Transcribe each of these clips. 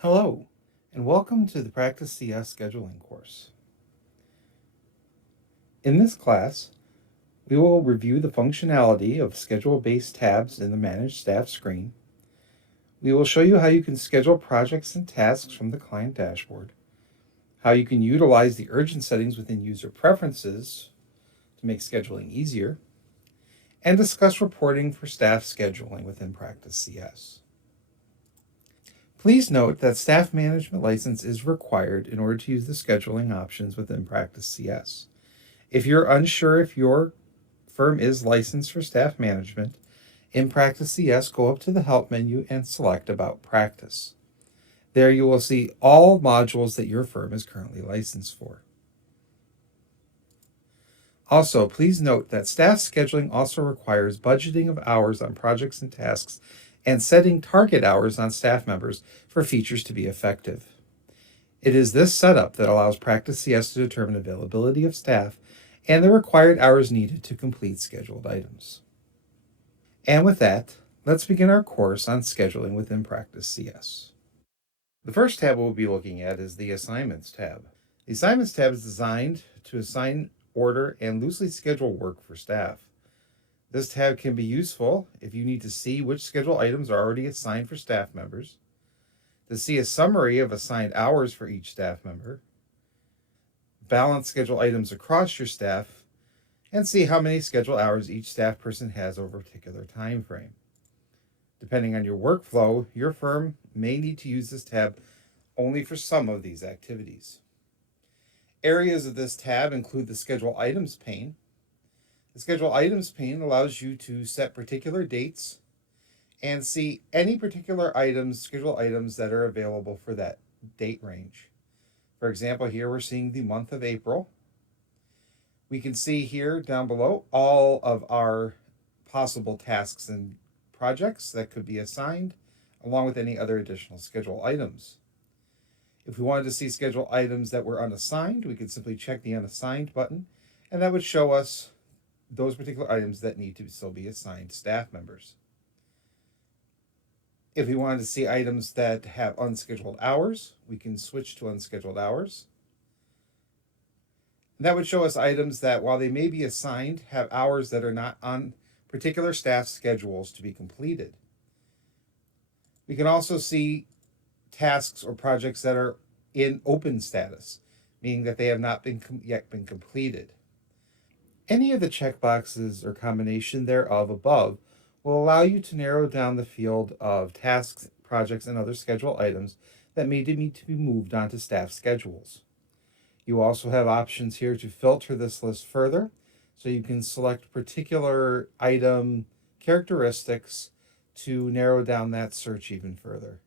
Hello, and welcome to the Practice CS scheduling course. In this class, we will review the functionality of schedule-based tabs in the Manage Staff screen. We will show you how you can schedule projects and tasks from the client dashboard, how you can utilize the urgent settings within user preferences to make scheduling easier, and discuss reporting for staff scheduling within Practice CS. Please note that staff management license is required in order to use the scheduling options within Practice CS. If you're unsure if your firm is licensed for staff management, in Practice CS, go up to the Help menu and select About Practice. There you will see all modules that your firm is currently licensed for. Also, please note that staff scheduling also requires budgeting of hours on projects and tasks and setting target hours on staff members for features to be effective. It is this setup that allows Practice CS to determine availability of staff and the required hours needed to complete scheduled items. And with that, let's begin our course on scheduling within Practice CS. The first tab we'll be looking at is the Assignments tab. The Assignments tab is designed to assign, order, and loosely schedule work for staff. This tab can be useful if you need to see which schedule items are already assigned for staff members, to see a summary of assigned hours for each staff member, balance schedule items across your staff, and see how many schedule hours each staff person has over a particular time frame. Depending on your workflow, your firm may need to use this tab only for some of these activities. Areas of this tab include the Schedule Items pane. The Schedule Items pane allows you to set particular dates and see any particular schedule items that are available for that date range. For example, here we're seeing the month of April. We can see here down below all of our possible tasks and projects that could be assigned, along with any other additional schedule items. If we wanted to see schedule items that were unassigned, we could simply check the unassigned button, and that would show us those particular items that need to still be assigned staff members. If we wanted to see items that have unscheduled hours, we can switch to unscheduled hours. And that would show us items that, while they may be assigned, have hours that are not on particular staff schedules to be completed. We can also see tasks or projects that are in open status, meaning that they have not yet been completed. Any of the checkboxes or combination thereof above will allow you to narrow down the field of tasks, projects, and other schedule items that may need to be moved onto staff schedules. You also have options here to filter this list further, so you can select particular item characteristics to narrow down that search even further.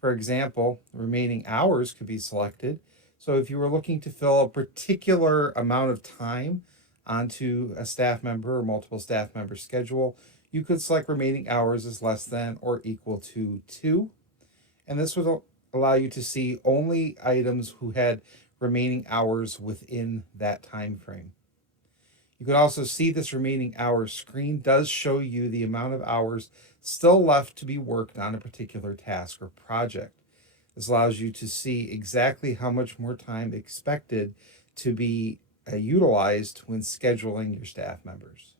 For example, remaining hours could be selected. So if you were looking to fill a particular amount of time onto a staff member or multiple staff member schedule, you could select remaining hours as less than or equal to 2. And this would allow you to see only items who had remaining hours within that time frame. You can also see this remaining hours screen does show you the amount of hours still left to be worked on a particular task or project. This allows you to see exactly how much more time expected to be utilized when scheduling your staff members.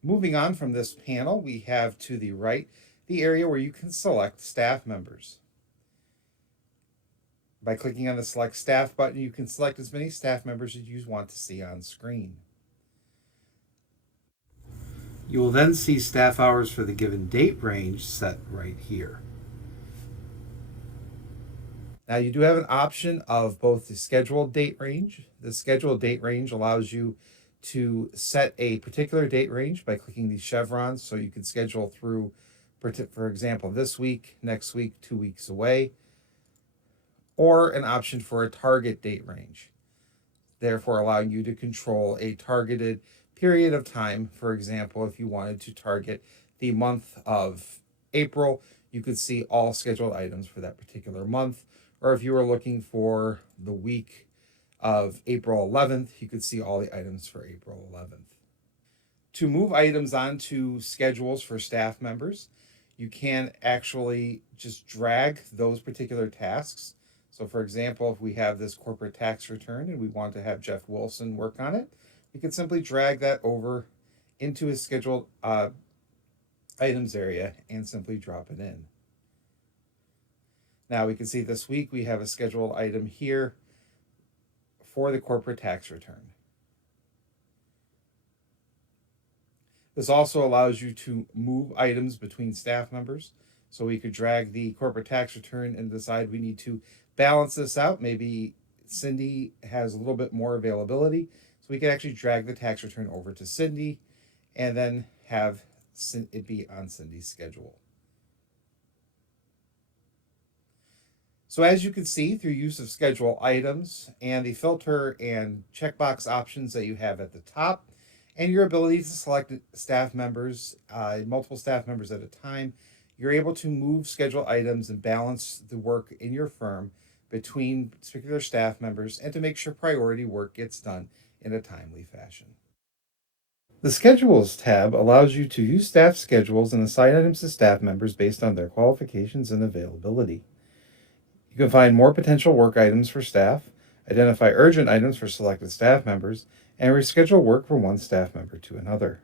Moving on from this panel, we have to the right the area where you can select staff members. By clicking on the Select Staff button, you can select as many staff members as you want to see on screen. You will then see staff hours for the given date range set right here. Now you do have an option of both the scheduled date range. The scheduled date range allows you to set a particular date range by clicking these chevrons, so you can schedule through, for example, this week, next week, 2 weeks away, or an option for a target date range, therefore allowing you to control a targeted period of time. For example, if you wanted to target the month of April, you could see all scheduled items for that particular month. Or if you were looking for the week of April 11th, you could see all the items for April 11th. To move items onto schedules for staff members, you can actually just drag those particular tasks. So, for example, if we have this corporate tax return and we want to have Jeff Wilson work on it, we can simply drag that over into his scheduled items area and simply drop it in. Now we can see this week we have a scheduled item here for the corporate tax return. This also allows you to move items between staff members. So we could drag the corporate tax return and decide we need to balance this out. Maybe Cindy has a little bit more availability. So we could actually drag the tax return over to Cindy and then have it be on Cindy's schedule. So as you can see, through use of schedule items and the filter and checkbox options that you have at the top, and your ability to select staff members, multiple staff members at a time, you're able to move schedule items and balance the work in your firm between particular staff members and to make sure priority work gets done in a timely fashion. The Schedules tab allows you to use staff schedules and assign items to staff members based on their qualifications and availability. You can find more potential work items for staff, identify urgent items for selected staff members, and reschedule work from one staff member to another.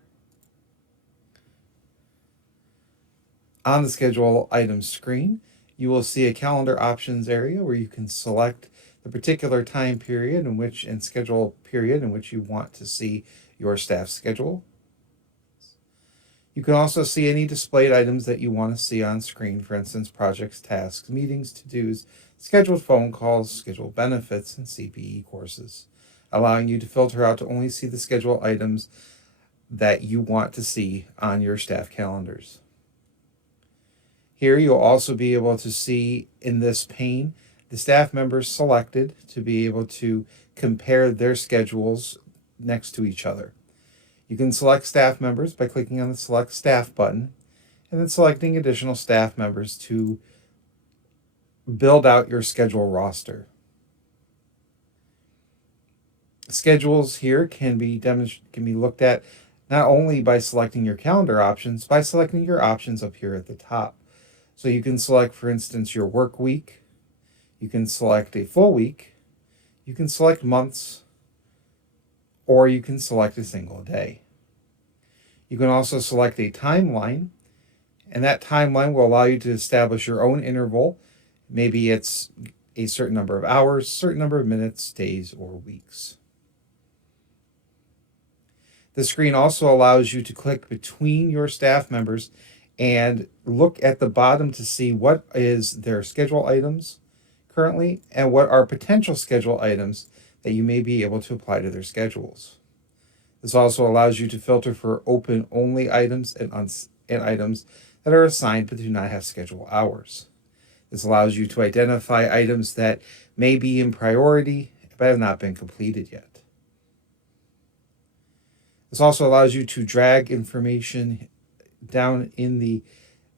On the schedule items screen, you will see a calendar options area where you can select the particular time period in which and schedule period in which you want to see your staff schedule. You can also see any displayed items that you want to see on screen, for instance, projects, tasks, meetings, to-dos, scheduled phone calls, scheduled benefits, and CPE courses, allowing you to filter out to only see the schedule items that you want to see on your staff calendars. Here you'll also be able to see in this pane the staff members selected to be able to compare their schedules next to each other. You can select staff members by clicking on the Select Staff button and then selecting additional staff members to build out your schedule roster. Schedules here can be looked at not only by selecting your calendar options, by selecting your options up here at the top. So you can select, for instance, your work week. You can select a full week. You can select months, or you can select a single day. You can also select a timeline, and that timeline will allow you to establish your own interval. Maybe it's a certain number of hours, certain number of minutes, days, or weeks. The screen also allows you to click between your staff members and look at the bottom to see what is their schedule items currently and what are potential schedule items that you may be able to apply to their schedules. This also allows you to filter for open-only items and items that are assigned but do not have schedule hours. This allows you to identify items that may be in priority but have not been completed yet. This also allows you to drag information down in the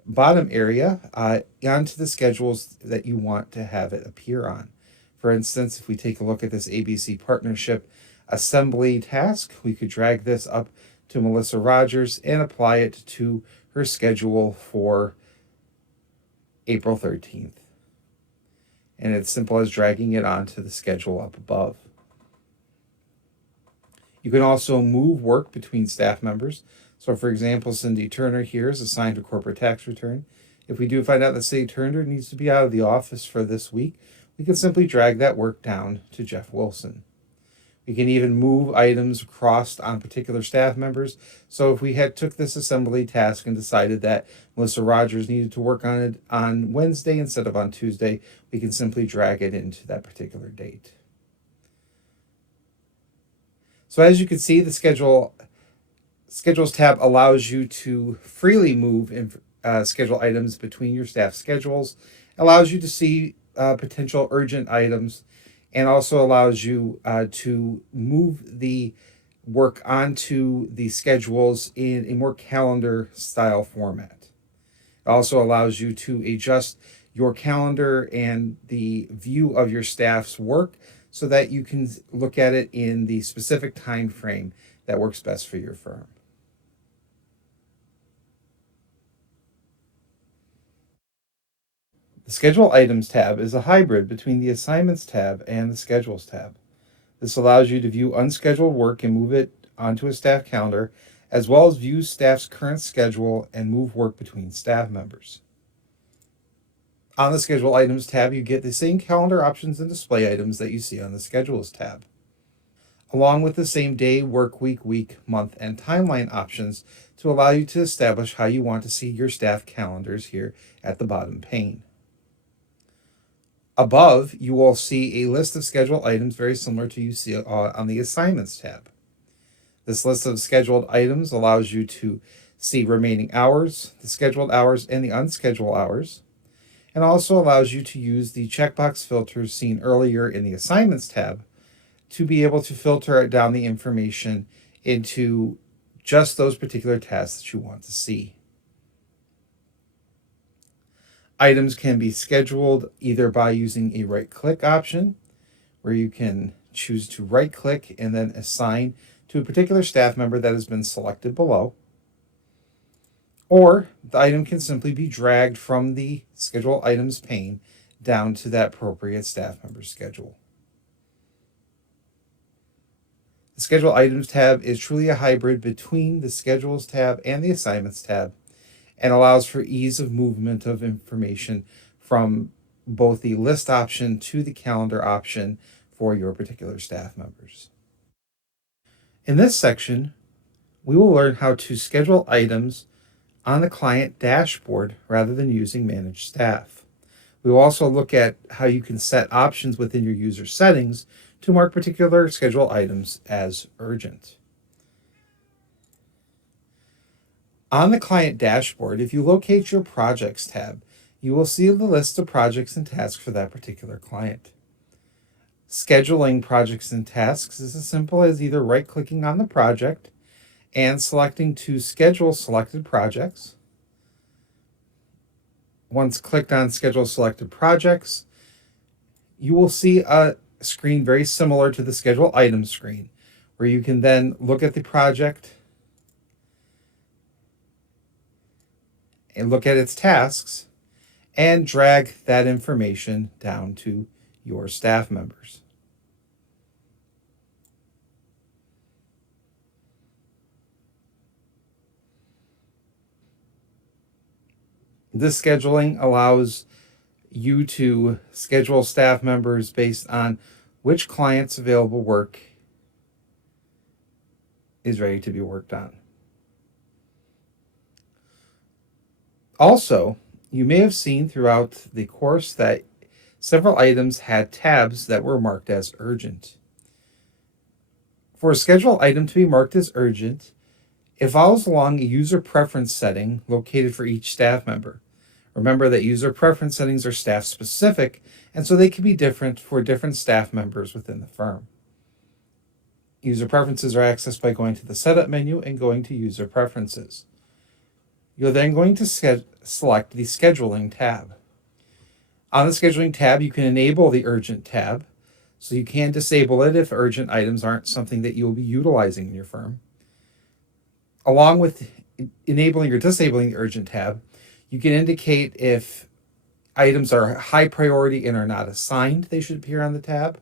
bottom area onto the schedules that you want to have it appear on. For instance, if we take a look at this ABC Partnership assembly task, we could drag this up to Melissa Rogers and apply it to her schedule for April 13th. And it's simple as dragging it onto the schedule up above. You can also move work between staff members. So for example, Cindy Turner here is assigned to corporate tax return. If we do find out that Cindy Turner needs to be out of the office for this week, we can simply drag that work down to Jeff Wilson. We can even move items across on particular staff members. So if we had took this assembly task and decided that Melissa Rogers needed to work on it on Wednesday instead of on Tuesday, we can simply drag it into that particular date. So as you can see, the Schedules tab allows you to freely move schedule items between your staff schedules, allows you to see potential urgent items, and also allows you to move the work onto the schedules in a more calendar style format. It also allows you to adjust your calendar and the view of your staff's work so that you can look at it in the specific time frame that works best for your firm. The Schedule Items tab is a hybrid between the Assignments tab and the Schedules tab. This allows you to view unscheduled work and move it onto a staff calendar, as well as view staff's current schedule and move work between staff members. On the Schedule Items tab, you get the same calendar options and display items that you see on the Schedules tab, along with the same day, work week, month, and timeline options to allow you to establish how you want to see your staff calendars here at the bottom pane. Above, you will see a list of scheduled items very similar to you see on the Assignments tab. This list of scheduled items allows you to see remaining hours, the scheduled hours, and the unscheduled hours, and also allows you to use the checkbox filters seen earlier in the Assignments tab to be able to filter down the information into just those particular tasks that you want to see. Items can be scheduled either by using a right-click option, where you can choose to right-click and then assign to a particular staff member that has been selected below, or the item can simply be dragged from the Schedule Items pane down to that appropriate staff member's schedule. The Schedule Items tab is truly a hybrid between the Schedules tab and the Assignments tab, and allows for ease of movement of information from both the list option to the calendar option for your particular staff members. In this section, we will learn how to schedule items on the client dashboard rather than using Manage Staff. We will also look at how you can set options within your user settings to mark particular schedule items as urgent. On the client dashboard, if you locate your Projects tab, you will see the list of projects and tasks for that particular client. Scheduling projects and tasks is as simple as either right-clicking on the project and selecting to schedule selected projects. Once clicked on Schedule Selected Projects, you will see a screen very similar to the Schedule Items screen, where you can then look at the project and look at its tasks and drag that information down to your staff members. This scheduling allows you to schedule staff members based on which client's available work is ready to be worked on. Also, you may have seen throughout the course that several items had tabs that were marked as urgent. For a schedule item to be marked as urgent, it follows along a user preference setting located for each staff member. Remember that user preference settings are staff specific, and so they can be different for different staff members within the firm. User preferences are accessed by going to the Setup menu and going to User Preferences. You're then going to select the Scheduling tab. On the Scheduling tab, you can enable the Urgent tab, so you can disable it if urgent items aren't something that you'll be utilizing in your firm. Along with enabling or disabling the Urgent tab, you can indicate if items are high priority and are not assigned, they should appear on the tab.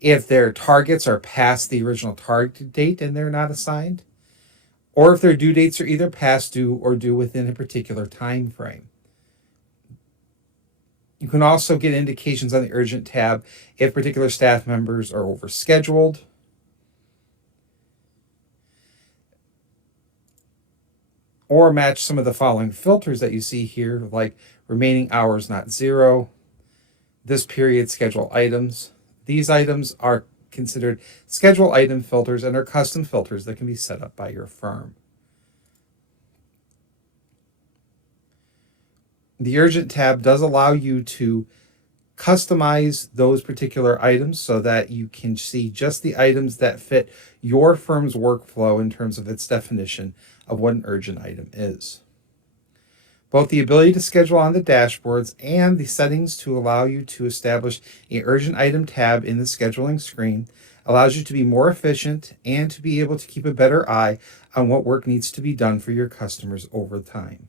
If their targets are past the original target date and they're not assigned, or if their due dates are either past due or due within a particular time frame. You can also get indications on the Urgent tab if particular staff members are overscheduled, or match some of the following filters that you see here, like remaining hours not zero, this period schedule items. These items are considered schedule item filters and are custom filters that can be set up by your firm. The Urgent tab does allow you to customize those particular items so that you can see just the items that fit your firm's workflow in terms of its definition of what an urgent item is. Both the ability to schedule on the dashboards and the settings to allow you to establish an urgent item tab in the scheduling screen allows you to be more efficient and to be able to keep a better eye on what work needs to be done for your customers over time.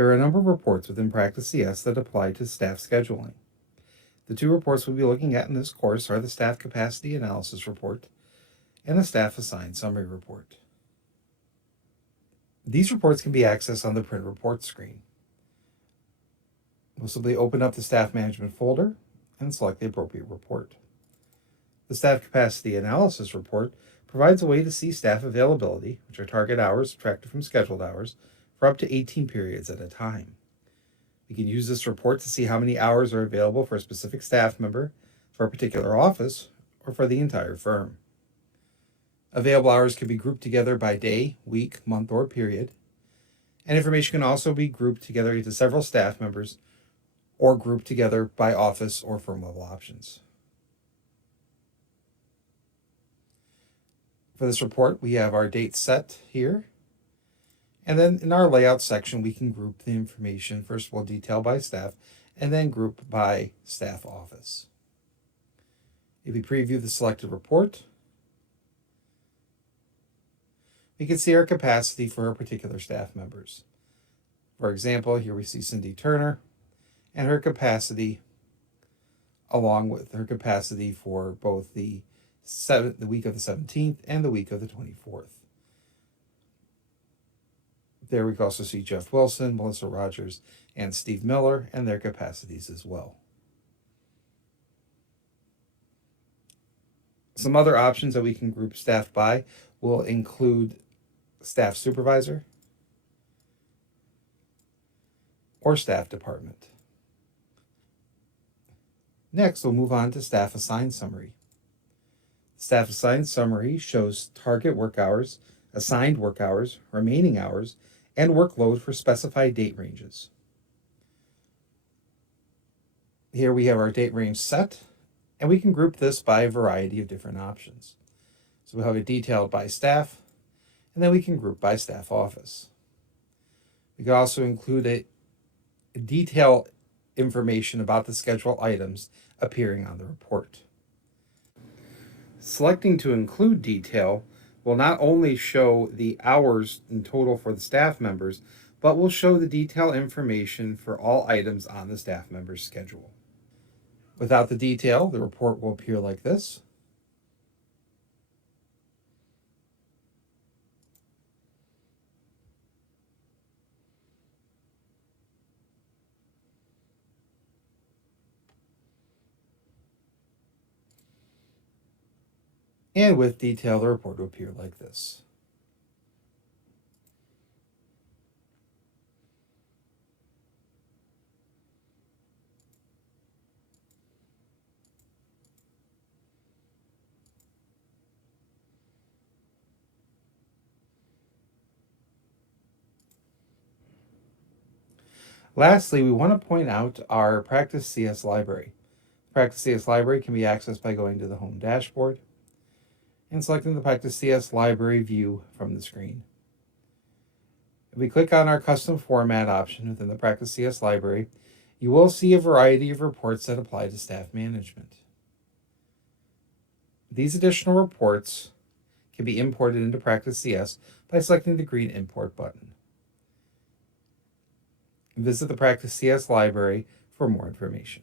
There are a number of reports within Practice CS that apply to staff scheduling. The two reports we'll be looking at in this course are the Staff Capacity Analysis Report and the Staff Assigned Summary Report. These reports can be accessed on the Print Report screen. We'll simply open up the Staff Management folder and select the appropriate report. The Staff Capacity Analysis Report provides a way to see staff availability, which are target hours subtracted from scheduled hours, for up to 18 periods at a time. We can use this report to see how many hours are available for a specific staff member, for a particular office, or for the entire firm. Available hours can be grouped together by day, week, month, or period, and information can also be grouped together into several staff members or grouped together by office or firm level options. For this report, we have our date set here. And then in our layout section, we can group the information, first of all, detail by staff, and then group by staff office. If we preview the selected report, we can see our capacity for our particular staff members. For example, here we see Cindy Turner and her capacity, along with her capacity for both the week of the 17th and the week of the 24th. There we can also see Jeff Wilson, Melissa Rogers, and Steve Miller and their capacities as well. Some other options that we can group staff by will include staff supervisor or staff department. Next, we'll move on to staff assigned summary. Staff assigned summary shows target work hours, assigned work hours, remaining hours, and workload for specified date ranges. Here we have our date range set, and we can group this by a variety of different options. So we'll have it detailed by staff, and then we can group by staff office. We can also include a detailed information about the schedule items appearing on the report. Selecting to include detail will not only show the hours in total for the staff members, but will show the detailed information for all items on the staff member's schedule. Without the detail, the report will appear like this. And with detail, the report will appear like this. Lastly, we want to point out our Practice CS library. Practice CS library can be accessed by going to the Home dashboard and selecting the Practice CS library view from the screen. If we click on our custom format option within the Practice CS library, you will see a variety of reports that apply to staff management. These additional reports can be imported into Practice CS by selecting the green Import button. Visit the Practice CS library for more information.